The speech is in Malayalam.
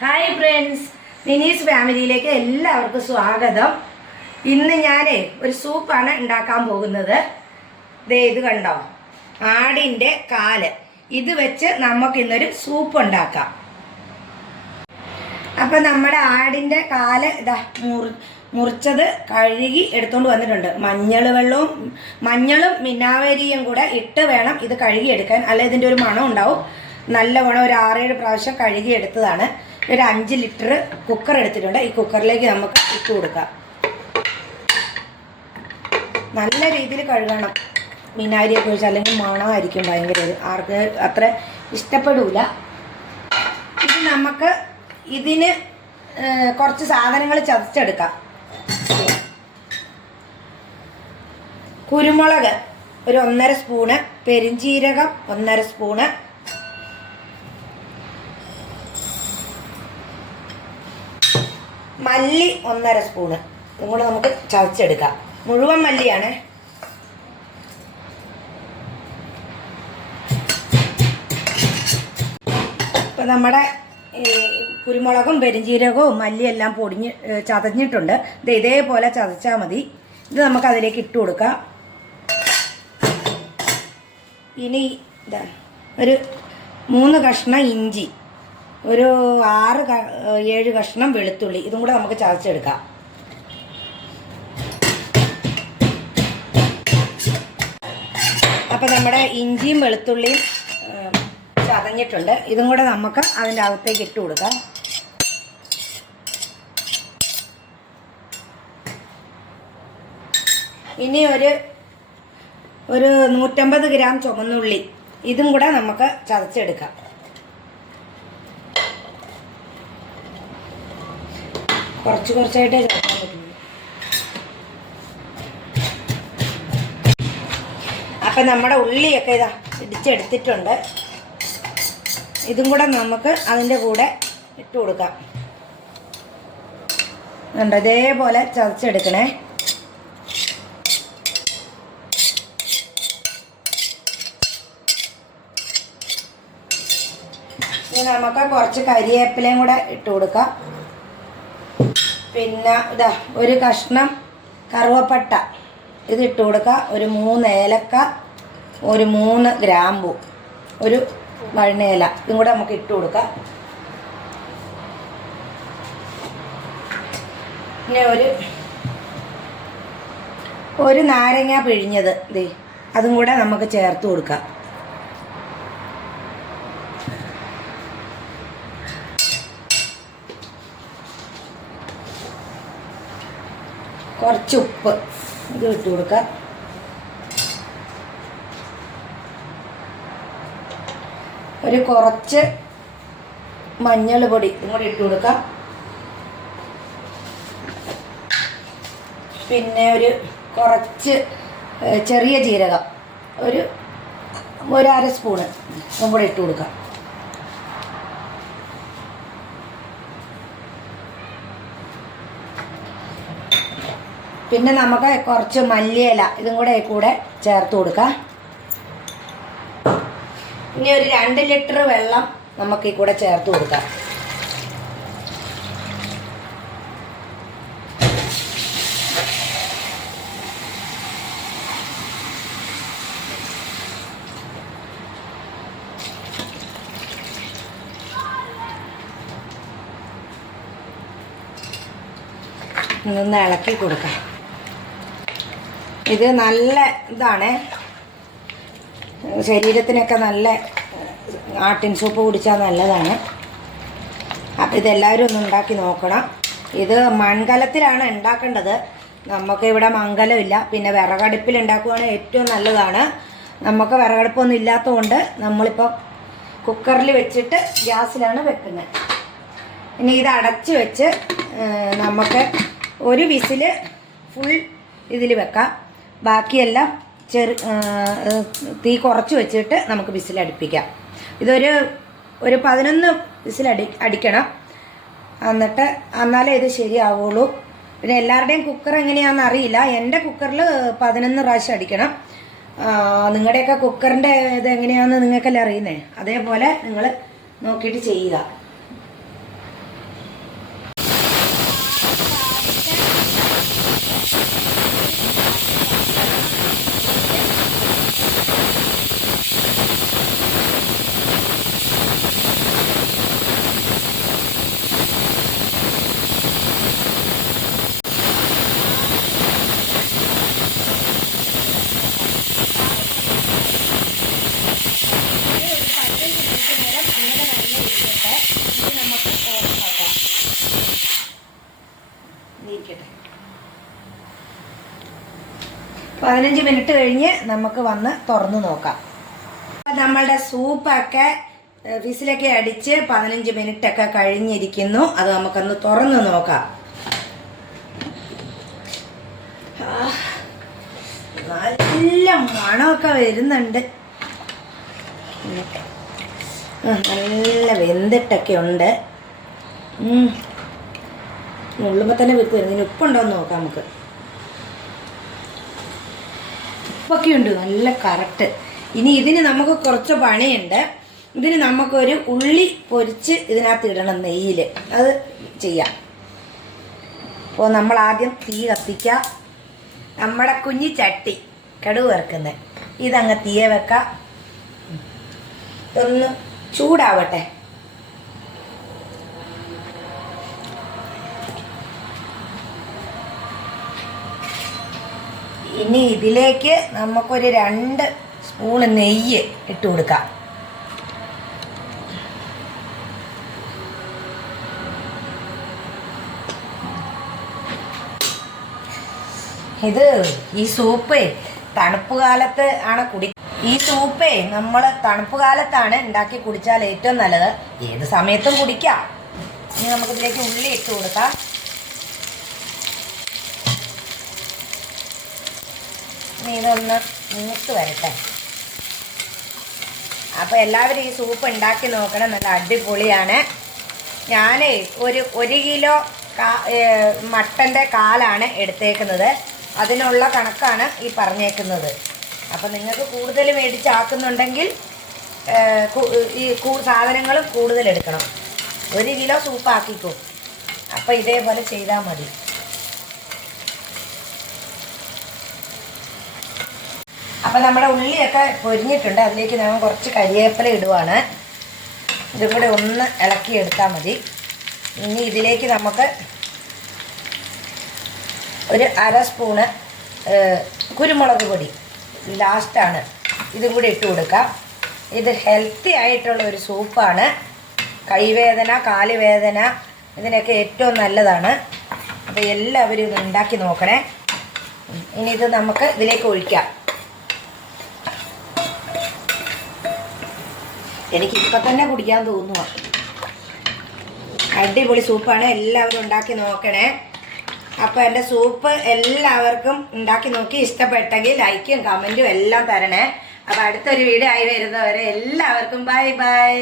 ഹായ് ഫ്രണ്ട്സ് മിനീസ് ഫാമിലിയിലേക്ക് എല്ലാവർക്കും സ്വാഗതം. ഇന്ന് ഞാൻ ഒരു സൂപ്പാണ് ഉണ്ടാക്കാൻ പോകുന്നത്. ദേ ഇത് കണ്ടോ? ആടിന്റെ കാൽ. ഇത് വെച്ച് നമുക്ക് ഇന്നൊരു സൂപ്പ് ഉണ്ടാക്കാം. അപ്പം നമ്മുടെ ആടിന്റെ കാൽ ഇതാ മുറി മുറിച്ചത് കഴുകി എടുത്തുകൊണ്ട് വന്നിട്ടുണ്ട്. മഞ്ഞൾ വെള്ളവും മഞ്ഞളും മിന്നാവരിയും കൂടെ ഇട്ട് വേണം ഇത് കഴുകി എടുക്കാൻ അല്ല ഇതിന്റെ ഒരു മണം ഉണ്ടാവും. നല്ലവണ്ണം ഒരു ആറേഴ് പ്രാവശ്യം കഴുകി എടുത്തതാണ് ഒരു അഞ്ച് ലിറ്റർ കുക്കർ എടുത്തിട്ടുണ്ട്. ഈ കുക്കറിലേക്ക് നമുക്ക് ഇട്ട് കൊടുക്കാം. നല്ല രീതിയിൽ കഴുകണം. മീനാരിയെ ഒഴിച്ച് അല്ലെങ്കിൽ മണമായിരിക്കും ഭയങ്കര ആർക്ക് അത്ര ഇഷ്ടപ്പെടില്ല ഇത് നമുക്ക് ഇതിന് കുറച്ച് സാധനങ്ങൾ ചതച്ചെടുക്കാം. കുരുമുളക് ഒരു ഒന്നര സ്പൂണ് പെരിഞ്ചീരകം ഒന്നര സ്പൂണ് മല്ലി ഒന്നര സ്പൂണ്. ഇതും കൂടെ നമുക്ക് ചതച്ചെടുക്കാം. മുഴുവൻ മല്ലിയാണ്. ഇപ്പം നമ്മുടെ കുരുമുളകും പെരിഞ്ചീരകവും മല്ലിയെല്ലാം പൊടിഞ്ഞ് ചതഞ്ഞിട്ടുണ്ട്. ഇത് ഇതേപോലെ ചതച്ചാൽ മതി. ഇത് നമുക്ക് അതിലേക്ക് ഇട്ട് കൊടുക്കാം. ഇനി ഇതാ ഒരു മൂന്ന് കഷ്ണം ഇഞ്ചി. ഒരു ആറ് ഏഴ് കഷ്ണം വെളുത്തുള്ളി. ഇതും കൂടെ നമുക്ക് ചതച്ചെടുക്കാം. അപ്പം നമ്മുടെ ഇഞ്ചിയും വെളുത്തുള്ളിയും ചതഞ്ഞിട്ടുണ്ട്. ഇതും കൂടെ നമുക്ക് അതിന്റെ അകത്തേക്ക് ഇട്ട് കൊടുക്കാം. ഇനി ഒരു ഒരു നൂറ്റമ്പത് ഗ്രാം ചുമന്നുള്ളി. ഇതും കൂടെ നമുക്ക് ചതച്ചെടുക്കാം. കുറച്ച് കുറച്ചായിട്ടേ ചേർക്കാൻ പറ്റുള്ളൂ. അപ്പം നമ്മുടെ ഉള്ളിയൊക്കെ ഇതാ ഇടിച്ചെടുത്തിട്ടുണ്ട്. ഇതും കൂടെ നമുക്ക് അതിന്റെ കൂടെ ഇട്ട് കൊടുക്കാം. ഉണ്ട് ഇതേപോലെ ചതച്ചെടുക്കണേ. നമുക്ക് കുറച്ച് കരിവേപ്പിലയും കൂടെ ഇട്ട് കൊടുക്കാം. പിന്നെ ഇതാ ഒരു കഷ്ണം കറുവപ്പട്ട. ഇത് ഇട്ട് കൊടുക്കുക ഒരു മൂന്ന് ഏലക്ക ഒരു മൂന്ന് ഗ്രാമ്പു ഒരു വഴുനേല ഇതും കൂടെ നമുക്ക് ഇട്ട് കൊടുക്കാം. പിന്നെ ഒരു ഒരു നാരങ്ങ പിഴിഞ്ഞത് ദേ അതും കൂടെ നമുക്ക് ചേർത്ത് കൊടുക്കാം. കുറച്ച് ഉപ്പ് ഇത് ഇട്ട് കൊടുക്കാം. ഒരു കുറച്ച് മഞ്ഞൾ പൊടി കൂടി ഇട്ട് കൊടുക്കാം. പിന്നെ ഒരു കുറച്ച് ചെറിയ ജീരകം. ഒരു ഒരു അര സ്പൂണ് ഇതും കൂടെ ഇട്ട് കൊടുക്കാം. പിന്നെ നമുക്ക് കുറച്ച് മല്ലിയില ഇതും കൂടെ കൂടെ ചേർത്ത് കൊടുക്കാം. ഇനി ഒരു രണ്ട് ലിറ്റർ വെള്ളം നമുക്ക് ഈ കൂടെ ചേർത്ത് കൊടുക്കാം. ഒന്ന് ഇളക്കി കൊടുക്കാം. ഇത് നല്ല ഇതാണ്. ശരീരത്തിനൊക്കെ നല്ല ആട്ടിൻ സൂപ്പ് കുടിച്ചാൽ നല്ലതാണ്. അപ്പം ഇതെല്ലാവരും ഒന്ന് ഉണ്ടാക്കി നോക്കണം. ഇത് മൺകലത്തിലാണ് ഉണ്ടാക്കേണ്ടത്. നമുക്ക് ഇവിടെ മംഗലമില്ല പിന്നെ വിറകടുപ്പിൽ ഉണ്ടാക്കുകയാണെങ്കിൽ ഏറ്റവും നല്ലതാണ്. നമുക്ക് വിറകടുപ്പൊന്നും ഇല്ലാത്തതുകൊണ്ട് നമ്മളിപ്പോൾ കുക്കറിൽ വെച്ചിട്ട് ഗ്യാസിലാണ് വെക്കുന്നത്. ഇനി ഇത് അടച്ച് വെച്ച് നമുക്ക് ഒരു വിസിൽ ഫുൾ ഇതിൽ വെക്കാം. ബാക്കിയെല്ലാം ചെറു തീ കുറച്ച് വെച്ചിട്ട് നമുക്ക് വിസിൽ അടുപ്പിക്കാം ഇതൊരു ഒരു പതിനൊന്ന് വിസിൽ അടി അടിക്കണം. എന്നിട്ട് എന്നാലേ ഇത് ശരിയാവുള്ളൂ. പിന്നെ എല്ലാവരുടെയും കുക്കർ എങ്ങനെയാണെന്ന് അറിയില്ല. എന്റെ കുക്കറിൽ പതിനൊന്ന് പ്രാവശ്യം അടിക്കണം. നിങ്ങളുടെയൊക്കെ കുക്കറിന്റെ ഇത് എങ്ങനെയാണെന്ന് നിങ്ങൾക്കല്ലേ അറിയുന്നേ? അതേപോലെ നിങ്ങൾ നോക്കിയിട്ട് ചെയ്യുക. പതിനഞ്ച് മിനിറ്റ് കഴിഞ്ഞ് നമുക്ക് വന്ന് തുറന്ന് നോക്കാം. നമ്മളുടെ സൂപ്പൊക്കെ വിസിലൊക്കെ അടിച്ച് പതിനഞ്ച് മിനിറ്റ് ഒക്കെ കഴിഞ്ഞിരിക്കുന്നു. അത് നമുക്കൊന്ന് തുറന്ന് നോക്കാം. നല്ല മണമൊക്കെ വരുന്നുണ്ട്. നല്ല വെന്തിട്ടൊക്കെ ഉണ്ട്. ഉള്ളുമ്പോൾ തന്നെ വെക്ക് വരുന്നതിന് ഉപ്പുണ്ടോ എന്ന് നോക്കാം നമുക്ക്. ഉപ്പൊക്കെ ഉണ്ട് നല്ല കറക്റ്റ്. ഇനി ഇതിന് നമുക്ക് കുറച്ച് പണിയുണ്ട്. ഇതിന് നമുക്കൊരു ഉള്ളി പൊരിച്ച് ഇതിനകത്ത് ഇടണം നെയ്യിൽ അത് ചെയ്യാം. അപ്പോൾ നമ്മൾ ആദ്യം തീ കത്തിക്കുക. നമ്മുടെ കുഞ്ഞി ചട്ടി കടുവ് വറുക്കുന്നത്. ഇതങ്ങ് തീയെ വെക്കാം. ഒന്ന് ചൂടാവട്ടെ. ഇനി ഇതിലേക്ക് നമുക്കൊരു രണ്ട് സ്പൂണ് നെയ്യ് ഇട്ട് കൊടുക്കാം. ഇത് ഈ സൂപ്പ് തണുപ്പ് കാലത്ത് ആണ് കുടി ഈ സൂപ്പേ നമ്മൾ തണുപ്പ് കാലത്താണ് ഉണ്ടാക്കി കുടിച്ചാൽ ഏറ്റവും നല്ലത്. ഏത് സമയത്തും കുടിക്കാം. ഇനി നമുക്കിതിലേക്ക് ഉള്ളി ഇട്ട് കൊടുക്കാം. ഇനി മൂത്ത് വരട്ടെ. അപ്പോൾ എല്ലാവരും ഈ സൂപ്പ് ഉണ്ടാക്കി നോക്കണം. നല്ല അടിപൊളിയാണ്. ഞാനേ ഒരു ഒരു കിലോ മട്ടന്റെ കാലാണ് എടുത്തേക്കുന്നത്. അതിനുള്ള കണക്കാണ് ഈ പറഞ്ഞേക്കുന്നത്. അപ്പോൾ നിങ്ങൾക്ക് കൂടുതൽ മേടിച്ചാക്കുന്നുണ്ടെങ്കിൽ ഈ സാധനങ്ങളും കൂടുതൽ എടുക്കണം. ഒരു കിലോ സൂപ്പ് ആക്കിക്കോ. അപ്പോൾ ഇതേപോലെ ചെയ്താൽ മതി. അപ്പം നമ്മുടെ ഉള്ളിയൊക്കെ പൊരിഞ്ഞിട്ടുണ്ട്. അതിലേക്ക് ഞാൻ കുറച്ച് കരിയേപ്പില ഇടുവാണ്. ഇതും കൂടെ ഒന്ന് ഇളക്കി എടുത്താൽ മതി. ഇനി ഇതിലേക്ക് നമുക്ക് ഒരു അര സ്പൂണ് കുരുമുളക് പൊടി. ലാസ്റ്റാണ് ഇതും കൂടി ഇട്ട് കൊടുക്കാം. ഇത് ഹെൽത്തി ആയിട്ടുള്ള ഒരു സൂപ്പാണ്. കൈവേദന കാലുവേദന ഇതിനൊക്കെ ഏറ്റവും നല്ലതാണ്. അപ്പോൾ എല്ലാവരും ഇത് ഉണ്ടാക്കി നോക്കണേ. ഇനി ഇത് നമുക്ക് ഇതിലേക്ക് ഒഴിക്കാം. എനിക്ക് ഇപ്പം തന്നെ കുടിക്കാൻ തോന്നുക അടിപൊളി സൂപ്പാണ്. എല്ലാവരും ഉണ്ടാക്കി നോക്കണേ. അപ്പോൾ എന്റെ സൂപ്പ് എല്ലാവർക്കും ഉണ്ടാക്കി നോക്കി ഇഷ്ടപ്പെട്ടെങ്കിൽ ലൈക്കും കമന്റും എല്ലാം തരണേ. അപ്പോൾ അടുത്തൊരു വീഡിയോ ആയി വരുന്നവരെ എല്ലാവർക്കും ബൈ ബൈ.